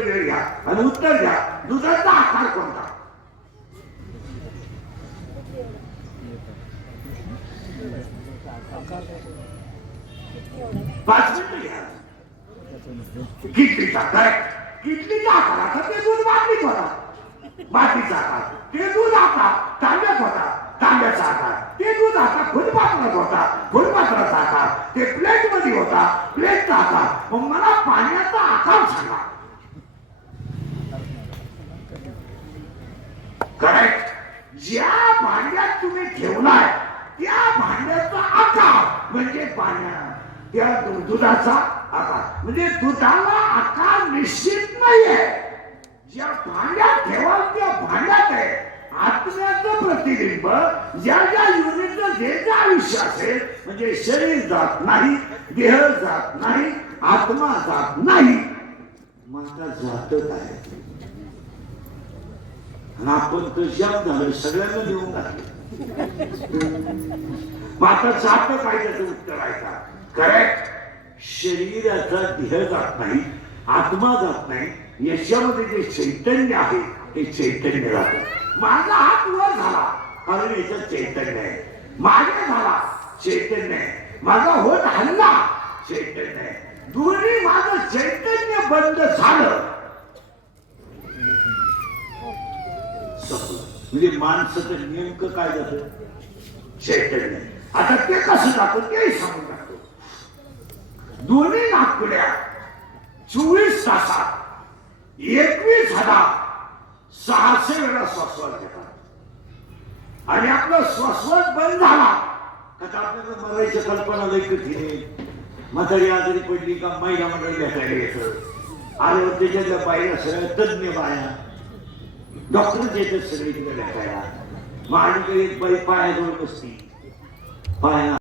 वेगळे घ्या आणि उत्तर घ्या दुधाचा आकार कोणता? पाच मिनिट घ्या. किटलीचा करेक्ट किटलीचा आकार ते दूध बाटलीत होता. बाटलीचा आकार. ते दूध आता तांब्यात होता. तांब्याचा आकार. ते दूध आता फुलपात्रात होता. फुलपात्राचा आकार. ते प्लेटमध्ये होता. प्लेटचा आकार. मग मला पाण्याचा आकार सांगा करेक्ट ज्या भांड्यात तुम्ही ठेवलाय त्या भांड्याचा आकार म्हणजे पाण्या. त्या दुधाचा आकार. म्हणजे दुधाला आकार निश्चित नाहीये. ज्या भांड्यात ठेवाल त्या भांड्यात आहे. आत्म्याचं प्रतिबिंब ज्या ज्या युनिटचं जे जे आयुष्य असेल म्हणजे शरीर जात नाही देह जात नाही आत्मा जात नाही माझा जातच आहे. आणि आपण तर जाम झालं सगळ्यांना देऊन टाकले. मग आता जात पाहिजे उत्तर आहे का? करेक्ट शरीराचा देह जात नाही आत्मा जात नाही याच्यामध्ये जे चैतन्य आहे ते चैतन्य जात माझा हात वर झाला कारण याच्यात चैतन्य आहे. मागे झाला चैतन्य आहे. माझा होत हल्ला चैतन्य आहे. दोन्ही माझं चैतन्य बंद झालं. संपलं. म्हणजे माणसं तर नेमकं काय झालं चैतन्य आता ते कसं जातं? तेही सांगून टाकतो. दोन्ही नागपुड्या चोवीस तासात एकवीस हजार सहाशे वेळा श्वासवास घेतात. आणि आपला श्वासवास बंद झाला तर आपल्याला मरायची कल्पना लई कठीण म्हातारी आजारी पडली का महिला मंडळ भेटायला येतं आल्यावर त्याच्यातल्या बाया सगळ्या तज्ञ बाया डॉक्टर येतात सगळीकडे भेटायला मग आणि एक बाई पायाजवळ बसती पाया